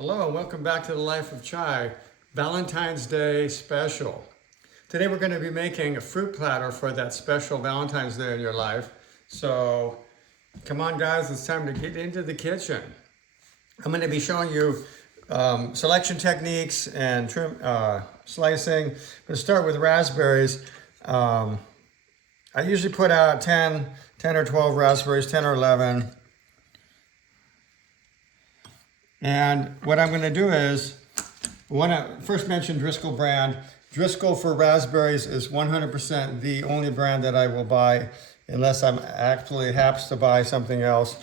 Hello and welcome back to the Life of Chai Valentine's Day special. Today we're going to be making a fruit platter for that special Valentine's Day in your life. So come on guys, it's time to get into the kitchen. I'm going to be showing you selection techniques and slicing. I'm going to start with raspberries. I usually put out 10 or 12 raspberries, 10 or 11. And what I'm going to do is, when I first mentioned Driscoll brand, Driscoll for raspberries is 100% the only brand that I will buy unless I'm actually happy to buy something else.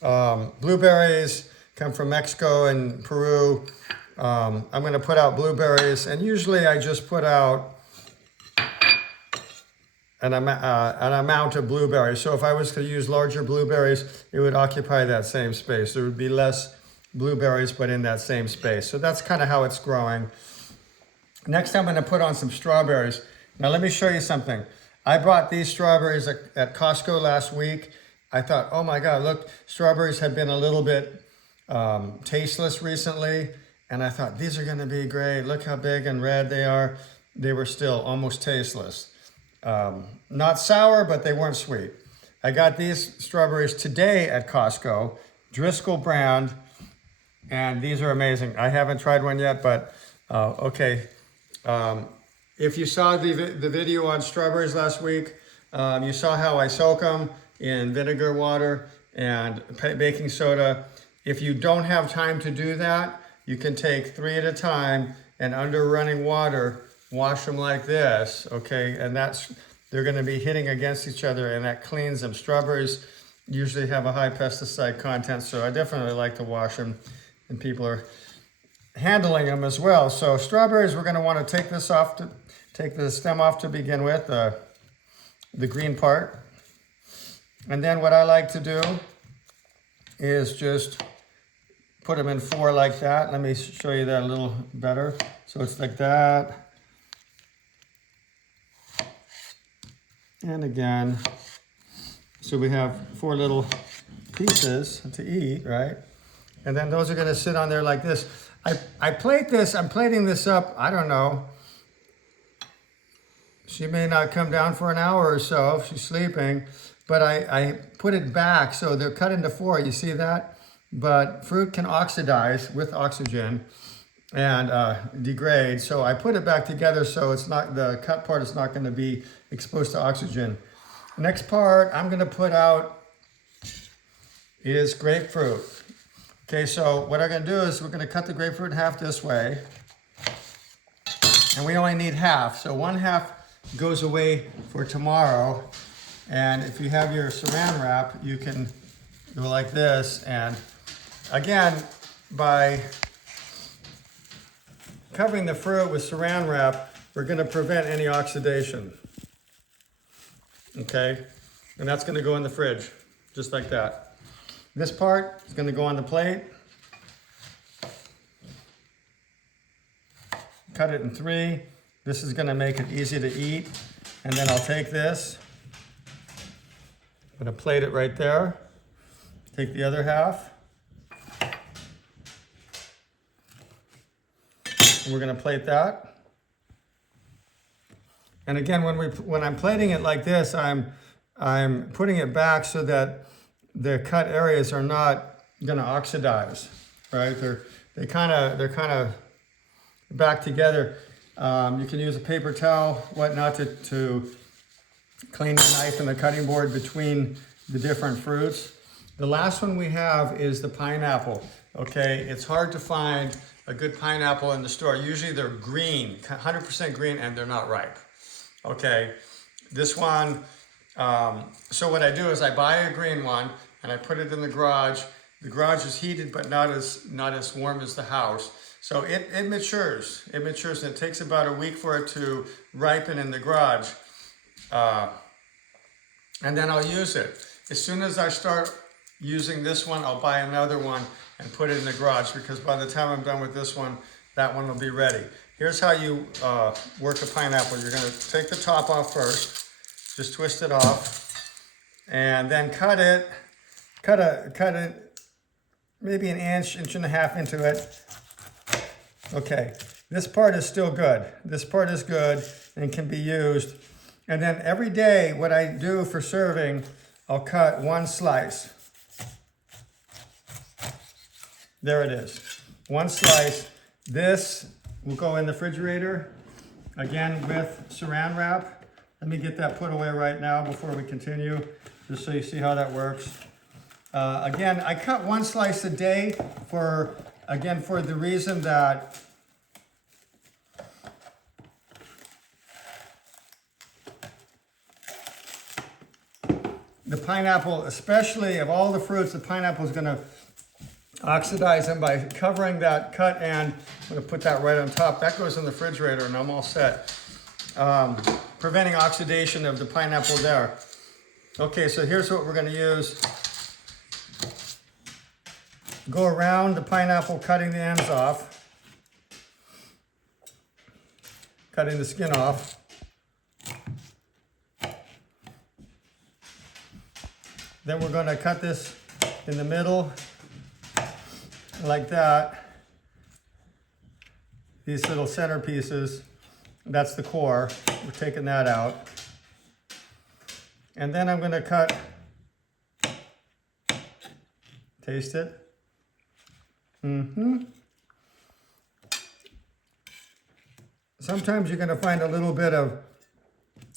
Blueberries come from Mexico and Peru. I'm going to put out blueberries, and usually I just put out an amount of blueberries. So if I was to use larger blueberries, it would occupy that same space. There would be less blueberries, but in that same space. So that's kind of how it's growing. Next, I'm going to put on some strawberries. Now, let me show you something. I bought these strawberries at Costco last week. I thought, oh my God, look, strawberries have been a little bit tasteless recently. And I thought, these are going to be great. Look how big and red they are. They were still almost tasteless. Not sour, but they weren't sweet. I got these strawberries today at Costco, Driscoll brand. And these are amazing. I haven't tried one yet, but okay. If you saw the video on strawberries last week, you saw how I soak them in vinegar, water, and baking soda. If you don't have time to do that, you can take 3 at a time and under running water, wash them like this, okay? And they're gonna be hitting against each other and that cleans them. Strawberries usually have a high pesticide content, so I definitely like to wash them. And people are handling them as well. So strawberries, we're going to want to take this off, take the stem off to begin with, the green part. And then what I like to do is just put them in 4 like that. Let me show you that a little better. So it's like that. And again, so we have 4 little pieces to eat, right? And then those are going to sit on there like this. I plate this, I'm plating this up, I don't know. She may not come down for an hour or so if she's sleeping, but I put it back so they're cut into 4, you see that? But fruit can oxidize with oxygen and degrade, so I put it back together so it's not, the cut part is not going to be exposed to oxygen. Next part I'm going to put out is grapefruit. Okay, so what I'm going to do is we're going to cut the grapefruit in half this way. And we only need half. So 1/2 goes away for tomorrow. And if you have your saran wrap, you can go like this. And again, by covering the fruit with saran wrap, we're going to prevent any oxidation. Okay, and that's going to go in the fridge, just like that. This part is going to go on the plate. Cut it in 3. This is going to make it easy to eat. And then I'll take this. I'm going to plate it right there. Take the other half. And we're going to plate that. And again, when I'm plating it like this, I'm putting it back so that the cut areas are not going to oxidize, right? They're kind of back together. You can use a paper towel, whatnot, to clean the knife and the cutting board between the different fruits. The last one we have is the pineapple. Okay, it's hard to find a good pineapple in the store. Usually they're green, 100% green, and they're not ripe. Okay, this one. So what I do is I buy a green one and I put it in the garage. The garage is heated, but not as warm as the house. So it matures. It matures, and it takes about a week for it to ripen in the garage. And then I'll use it. As soon as I start using this one, I'll buy another one and put it in the garage, because by the time I'm done with this one, that one will be ready. Here's how you work a pineapple. You're going to take the top off first. Just twist it off, and then cut it maybe an inch, inch and a half into it. Okay, this part is still good. This part is good and can be used. And then every day, what I do for serving, I'll cut one slice. There it is, one slice. This will go in the refrigerator, again with saran wrap. Let me get that put away right now before we continue, just so you see how that works. Again, I cut one slice a day for the reason that the pineapple, especially of all the fruits, the pineapple is going to oxidize them by covering that cut end. I'm going to put that right on top. That goes in the refrigerator and I'm all set. Preventing oxidation of the pineapple there. Okay, so here's what we're going to use. Go around the pineapple, cutting the ends off. Cutting the skin off. Then we're going to cut this in the middle, like that. These little center pieces, that's the core. We're taking that out. And then I'm going to cut, taste it. Sometimes you're going to find a little bit of,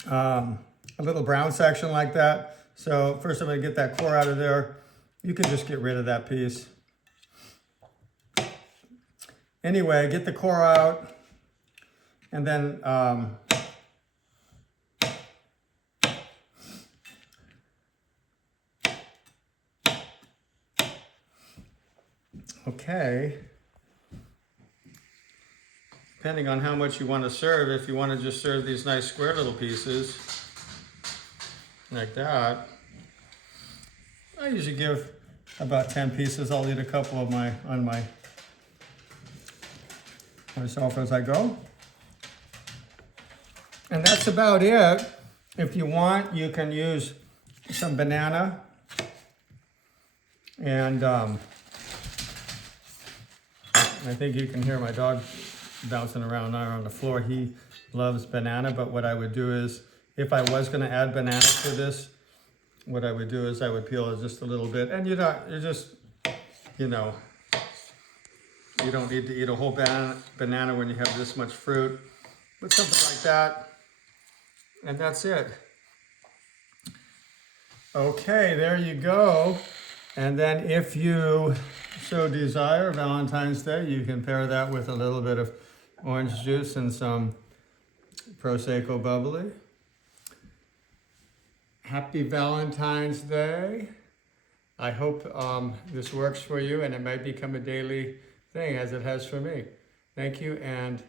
a little brown section like that. So first I'm going to get that core out of there. You can just get rid of that piece. Anyway, get the core out, and then okay. Depending on how much you want to serve, if you want to just serve these nice square little pieces, like that. I usually give about 10 pieces. I'll eat a couple of myself as I go. And that's about it. If you want, you can use some banana. And I think you can hear my dog bouncing around now on the floor. He loves banana, but what I would do is, if I was going to add banana to this, what I would do is I would peel it just a little bit. And you don't need to eat a whole banana when you have this much fruit, but something like that. And that's it. Okay, there you go. And then if you so desire, Valentine's Day, you can pair that with a little bit of orange juice and some Prosecco bubbly. Happy Valentine's Day. I hope this works for you, and it might become a daily thing as it has for me. Thank you, and